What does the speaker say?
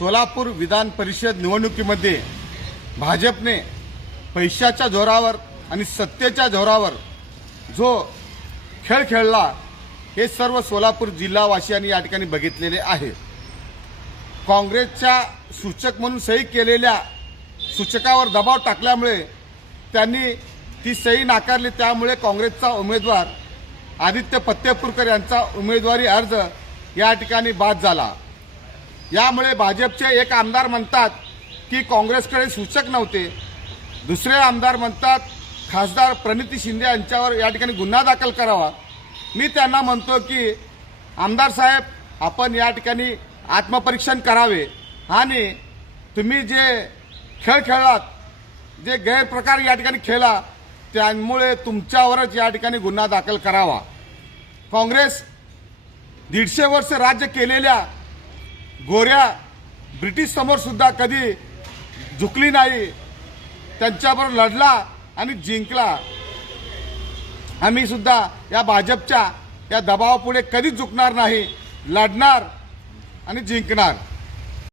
सोलापूर विधान परिषद निवडणुकीमध्ये भाजपने पैशाच्या जोरावर आणि सत्तेच्या जोरावर जो खेळ खेळला हे सर्व सोलापूर जिल्हावासियांनी या ठिकाणी बघितलेले आहे। काँग्रेसच्या सूचक म्हणून सही केलेल्या सूचकावर दबाव टाकल्यामुळे त्यांनी ती सही नाकारली। त्यामुळे काँग्रेसचा उमेदवार आदित्य पत्तेपूरकर यांचा उमेदवारी अर्ज या ठिकाणी बाद झाला। यामुळे भाजपचे एक आमदार म्हणतात की काँग्रेसकडे सूचक नव्हते, दुसरे आमदार म्हणतात खासदार प्रणिती शिंदे यांच्यावर या ठिकाणी गुन्हा दाखल करावा। मी त्यांना म्हणतो की आमदार साहेब, आपण या ठिकाणी आत्मपरीक्षण करावे आणि तुम्ही जे खेळ खेळलात, जे गैरप्रकार या ठिकाणी खेळला, त्यामुळे तुमच्यावरच या ठिकाणी गुन्हा दाखल करावा। काँग्रेस 150 वर्ष राज्य केलेल्या गोऱ्या ब्रिटिश समोर सुद्धा कधी झुकली नाही, त्यांच्याबरोबर लढला आणि जिंकला। आम्ही सुद्धा या भाजपच्या या दबावापुढे कधीच झुकणार नाही, लढणार आणि जिंकणार।